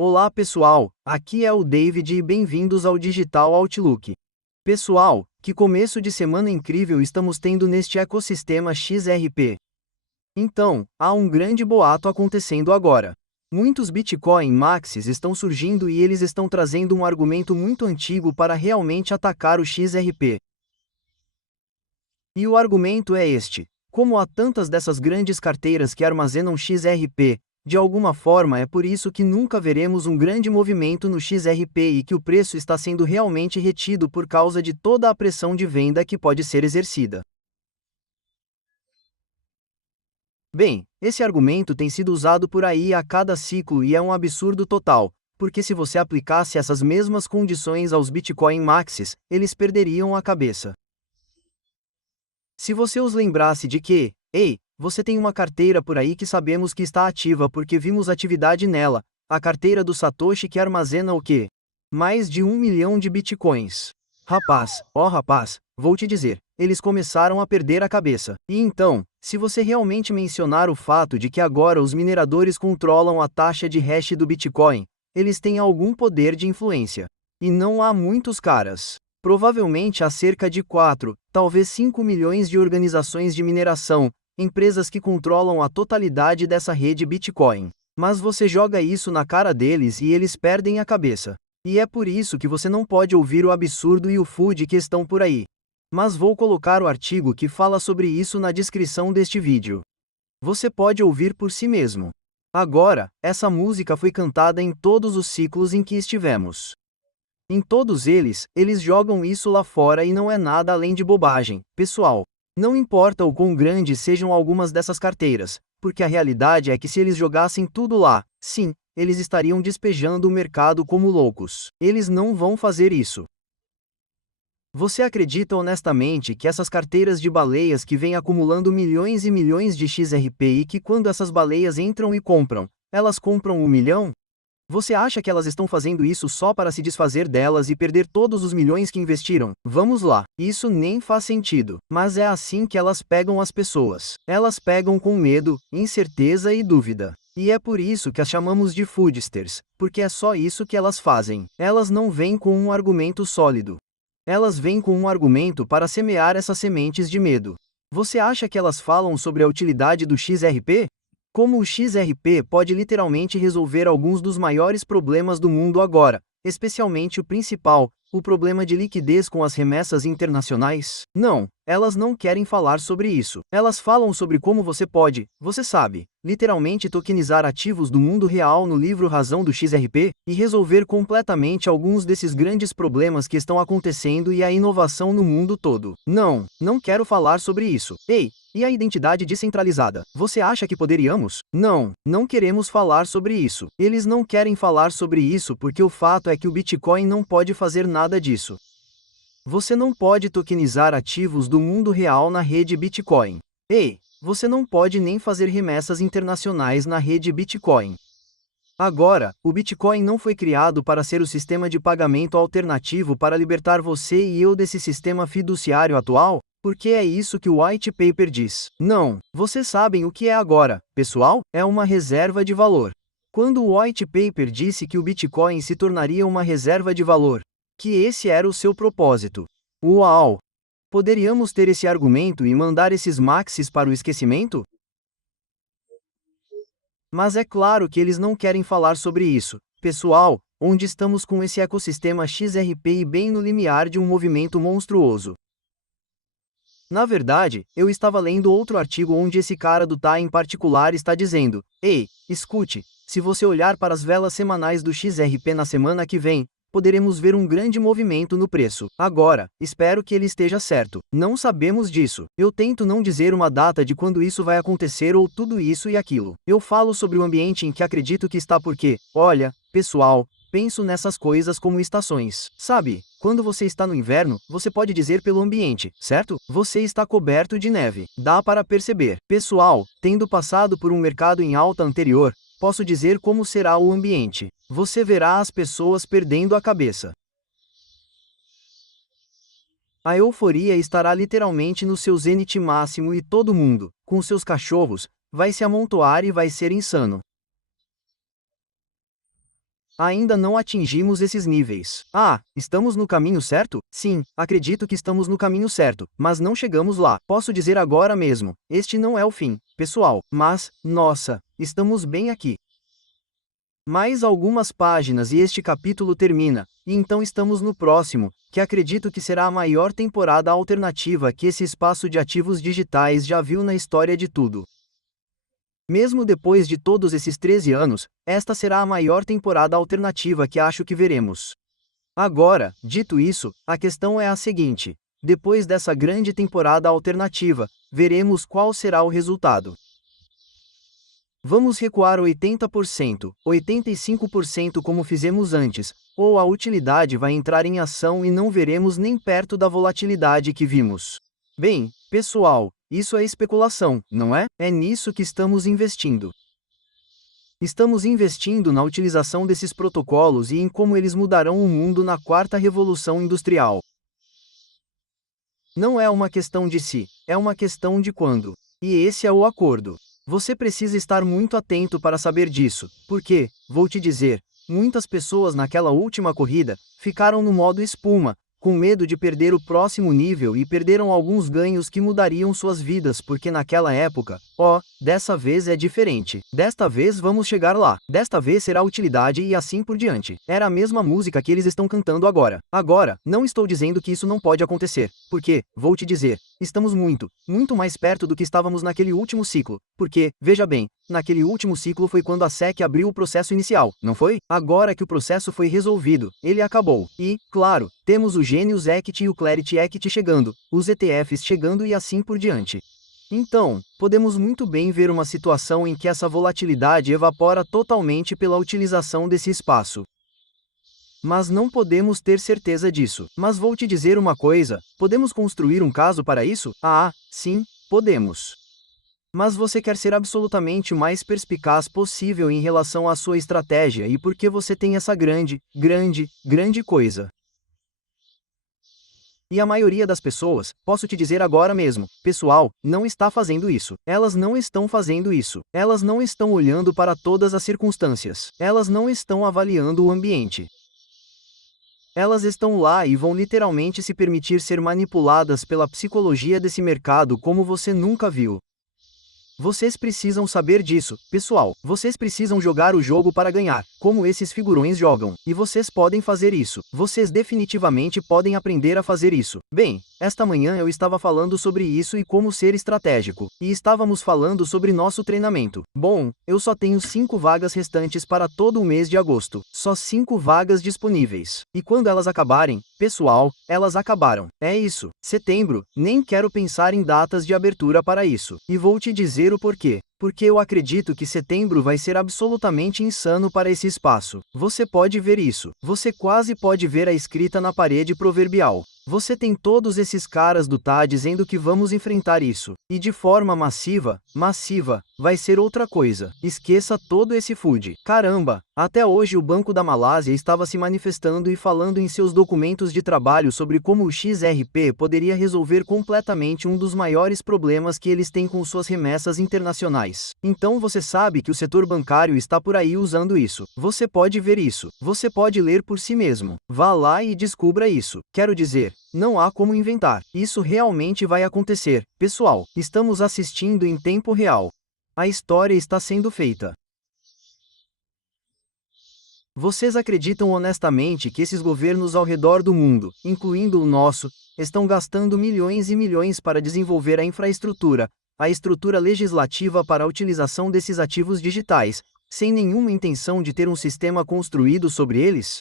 Olá pessoal, aqui é o David e bem-vindos ao Digital Outlook. Pessoal, que começo de semana incrível estamos tendo neste ecossistema XRP. Então, há um grande boato acontecendo agora. Muitos Bitcoin Maxis estão surgindo e eles estão trazendo um argumento muito antigo para realmente atacar o XRP. E o argumento é este: como há tantas dessas grandes carteiras que armazenam XRP, de alguma forma é por isso que nunca veremos um grande movimento no XRP e que o preço está sendo realmente retido por causa de toda a pressão de venda que pode ser exercida. Bem, esse argumento tem sido usado por aí a cada ciclo e é um absurdo total, porque se você aplicasse essas mesmas condições aos Bitcoin Maxis, eles perderiam a cabeça. Se você os lembrasse de que, ei, você tem uma carteira por aí que sabemos que está ativa porque vimos atividade nela, a carteira do Satoshi que armazena o quê? Mais de 1 milhão de bitcoins. Rapaz, rapaz, vou te dizer, eles começaram a perder a cabeça. E então, se você realmente mencionar o fato de que agora os mineradores controlam a taxa de hash do Bitcoin, eles têm algum poder de influência. E não há muitos caras. Provavelmente há cerca de 4, talvez 5 milhões de organizações de mineração, empresas que controlam a totalidade dessa rede Bitcoin. Mas você joga isso na cara deles e eles perdem a cabeça. E é por isso que você não pode ouvir o absurdo e o FUD que estão por aí. Mas vou colocar o artigo que fala sobre isso na descrição deste vídeo. Você pode ouvir por si mesmo. Agora, essa música foi cantada em todos os ciclos em que estivemos. Em todos eles jogam isso lá fora e não é nada além de bobagem, pessoal. Não importa o quão grandes sejam algumas dessas carteiras, porque a realidade é que se eles jogassem tudo lá, sim, eles estariam despejando o mercado como loucos. Eles não vão fazer isso. Você acredita honestamente que essas carteiras de baleias que vêm acumulando milhões e milhões de XRP e que quando essas baleias entram e compram, elas compram 1 milhão? Você acha que elas estão fazendo isso só para se desfazer delas e perder todos os milhões que investiram? Vamos lá, isso nem faz sentido. Mas é assim que elas pegam as pessoas. Elas pegam com medo, incerteza e dúvida. E é por isso que as chamamos de foodsters, porque é só isso que elas fazem. Elas não vêm com um argumento sólido. Elas vêm com um argumento para semear essas sementes de medo. Você acha que elas falam sobre a utilidade do XRP? Como o XRP pode literalmente resolver alguns dos maiores problemas do mundo agora, especialmente o principal, o problema de liquidez com as remessas internacionais? Não, elas não querem falar sobre isso. Elas falam sobre como você pode, você sabe, literalmente tokenizar ativos do mundo real no livro Razão do XRP, e resolver completamente alguns desses grandes problemas que estão acontecendo e a inovação no mundo todo. Não, não quero falar sobre isso. Ei! E a identidade descentralizada? Você acha que poderíamos? Não, não queremos falar sobre isso. Eles não querem falar sobre isso porque o fato é que o Bitcoin não pode fazer nada disso. Você não pode tokenizar ativos do mundo real na rede Bitcoin. Ei, você não pode nem fazer remessas internacionais na rede Bitcoin. Agora, o Bitcoin não foi criado para ser o sistema de pagamento alternativo para libertar você e eu desse sistema fiduciário atual? Porque é isso que o white paper diz. Não, vocês sabem o que é agora, pessoal? É uma reserva de valor. Quando o white paper disse que o Bitcoin se tornaria uma reserva de valor, que esse era o seu propósito. Uau! Poderíamos ter esse argumento e mandar esses maxis para o esquecimento? Mas é claro que eles não querem falar sobre isso, pessoal, onde estamos com esse ecossistema XRP e bem no limiar de um movimento monstruoso. Na verdade, eu estava lendo outro artigo onde esse cara do TA em particular está dizendo: ei, escute, se você olhar para as velas semanais do XRP na semana que vem, poderemos ver um grande movimento no preço. Agora, espero que ele esteja certo. Não sabemos disso. Eu tento não dizer uma data de quando isso vai acontecer ou tudo isso e aquilo. Eu falo sobre o ambiente em que acredito que está porque, olha, pessoal, penso nessas coisas como estações. Sabe, quando você está no inverno, você pode dizer pelo ambiente, certo? Você está coberto de neve. Dá para perceber. Pessoal, tendo passado por um mercado em alta anterior, posso dizer como será o ambiente. Você verá as pessoas perdendo a cabeça. A euforia estará literalmente no seu zênite máximo e todo mundo, com seus cachorros, vai se amontoar e vai ser insano. Ainda não atingimos esses níveis. Ah, estamos no caminho certo? Sim, acredito que estamos no caminho certo, mas não chegamos lá. Posso dizer agora mesmo, este não é o fim, pessoal, mas, nossa, estamos bem aqui. Mais algumas páginas e este capítulo termina, e então estamos no próximo, que acredito que será a maior temporada alternativa que esse espaço de ativos digitais já viu na história de tudo. Mesmo depois de todos esses 13 anos, esta será a maior temporada alternativa que acho que veremos. Agora, dito isso, a questão é a seguinte: depois dessa grande temporada alternativa, veremos qual será o resultado. Vamos recuar 80%, 85% como fizemos antes, ou a utilidade vai entrar em ação e não veremos nem perto da volatilidade que vimos. Bem, pessoal, isso é especulação, não é? É nisso que estamos investindo. Estamos investindo na utilização desses protocolos e em como eles mudarão o mundo na quarta revolução industrial. Não é uma questão de se, é uma questão de quando. E esse é o acordo. Você precisa estar muito atento para saber disso, porque, vou te dizer, muitas pessoas naquela última corrida ficaram no modo espuma, com medo de perder o próximo nível e perderam alguns ganhos que mudariam suas vidas porque naquela época, dessa vez é diferente. Desta vez vamos chegar lá. Desta vez será utilidade e assim por diante. Era a mesma música que eles estão cantando agora. Agora, não estou dizendo que isso não pode acontecer, porque, vou te dizer, estamos muito, muito mais perto do que estávamos naquele último ciclo, porque, veja bem, naquele último ciclo foi quando a SEC abriu o processo inicial, não foi? Agora que o processo foi resolvido, ele acabou. E, claro, temos o Genius Act e o Clarity Act chegando, os ETFs chegando e assim por diante. Então, podemos muito bem ver uma situação em que essa volatilidade evapora totalmente pela utilização desse espaço. Mas não podemos ter certeza disso. Mas vou te dizer uma coisa, podemos construir um caso para isso? Ah, sim, podemos. Mas você quer ser absolutamente o mais perspicaz possível em relação à sua estratégia e por que você tem essa grande coisa. E a maioria das pessoas, posso te dizer agora mesmo, pessoal, não está fazendo isso. Elas não estão fazendo isso. Elas não estão olhando para todas as circunstâncias. Elas não estão avaliando o ambiente. Elas estão lá e vão literalmente se permitir ser manipuladas pela psicologia desse mercado como você nunca viu. Vocês precisam saber disso, pessoal. Vocês precisam jogar o jogo para ganhar, como esses figurões jogam. E vocês podem fazer isso. Vocês definitivamente podem aprender a fazer isso. Bem, esta manhã eu estava falando sobre isso e como ser estratégico. E estávamos falando sobre nosso treinamento. Bom, eu só tenho 5 vagas restantes para todo o mês de agosto. Só 5 vagas disponíveis. E quando elas acabarem, pessoal, elas acabaram. É isso. Setembro, nem quero pensar em datas de abertura para isso. E vou te dizer o porquê. Porque eu acredito que setembro vai ser absolutamente insano para esse espaço. Você pode ver isso. Você quase pode ver a escrita na parede proverbial. Você tem todos esses caras do tá dizendo que vamos enfrentar isso. E de forma massiva, vai ser outra coisa. Esqueça todo esse FUD. Caramba, até hoje o Banco da Malásia estava se manifestando e falando em seus documentos de trabalho sobre como o XRP poderia resolver completamente um dos maiores problemas que eles têm com suas remessas internacionais. Então você sabe que o setor bancário está por aí usando isso. Você pode ver isso. Você pode ler por si mesmo. Vá lá e descubra isso. Quero dizer, não há como inventar. Isso realmente vai acontecer. Pessoal, estamos assistindo em tempo real. A história está sendo feita. Vocês acreditam honestamente que esses governos ao redor do mundo, incluindo o nosso, estão gastando milhões e milhões para desenvolver a infraestrutura, a estrutura legislativa para a utilização desses ativos digitais, sem nenhuma intenção de ter um sistema construído sobre eles?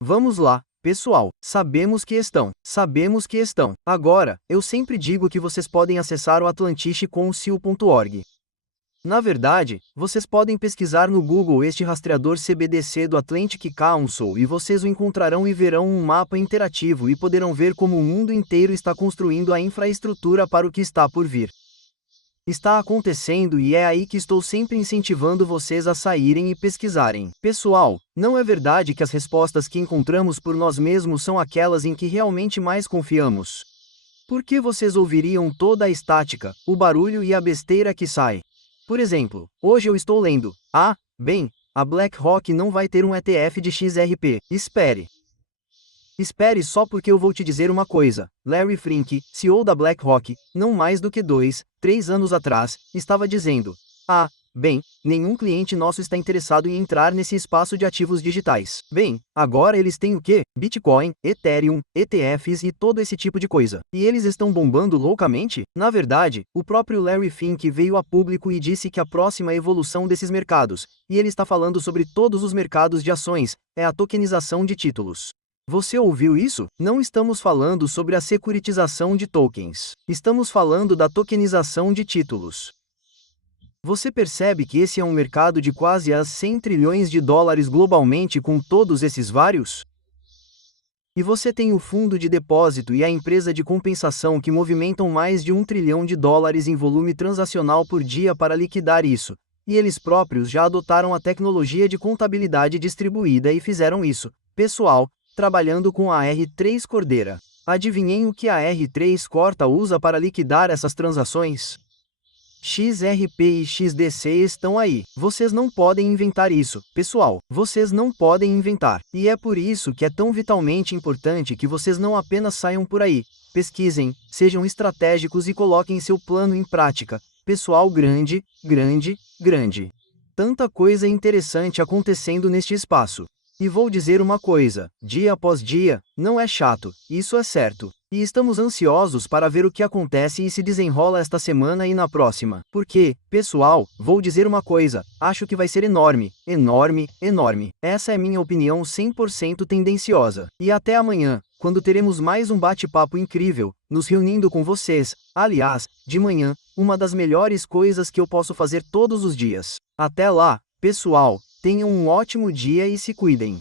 Vamos lá. Pessoal, sabemos que estão. Agora, eu sempre digo que vocês podem acessar o atlantiche.co.org. Na verdade, vocês podem pesquisar no Google este rastreador CBDC do Atlantic Council e vocês o encontrarão e verão um mapa interativo e poderão ver como o mundo inteiro está construindo a infraestrutura para o que está por vir. Está acontecendo e é aí que estou sempre incentivando vocês a saírem e pesquisarem. Pessoal, não é verdade que as respostas que encontramos por nós mesmos são aquelas em que realmente mais confiamos? Por que vocês ouviriam toda a estática, o barulho e a besteira que sai? Por exemplo, hoje eu estou lendo, a BlackRock não vai ter um ETF de XRP. Espere. Espere só porque eu vou te dizer uma coisa. Larry Fink, CEO da BlackRock, não mais do que 2, 3 anos atrás, estava dizendo: bem, nenhum cliente nosso está interessado em entrar nesse espaço de ativos digitais. Bem, agora eles têm o quê? Bitcoin, Ethereum, ETFs e todo esse tipo de coisa. E eles estão bombando loucamente? Na verdade, o próprio Larry Fink veio a público e disse que a próxima evolução desses mercados, e ele está falando sobre todos os mercados de ações, é a tokenização de títulos. Você ouviu isso? Não estamos falando sobre a securitização de tokens. Estamos falando da tokenização de títulos. Você percebe que esse é um mercado de quase a 100 trilhões de dólares globalmente com todos esses vários? E você tem o fundo de depósito e a empresa de compensação que movimentam mais de 1 trilhão de dólares em volume transacional por dia para liquidar isso, e eles próprios já adotaram a tecnologia de contabilidade distribuída e fizeram isso, pessoal, trabalhando com a R3 Cordeira. Adivinhem o que a R3 Corta usa para liquidar essas transações? XRP e XDC estão aí. Vocês não podem inventar isso, pessoal. Vocês não podem inventar. E é por isso que é tão vitalmente importante que vocês não apenas saiam por aí, pesquisem, sejam estratégicos e coloquem seu plano em prática. Pessoal grande, grande, grande. Tanta coisa interessante acontecendo neste espaço. E vou dizer uma coisa, dia após dia, não é chato, isso é certo. E estamos ansiosos para ver o que acontece e se desenrola esta semana e na próxima. Porque, pessoal, vou dizer uma coisa, acho que vai ser enorme, enorme, enorme. Essa é minha opinião 100% tendenciosa. E até amanhã, quando teremos mais um bate-papo incrível, nos reunindo com vocês. Aliás, de manhã, uma das melhores coisas que eu posso fazer todos os dias. Até lá, pessoal. Tenham um ótimo dia e se cuidem.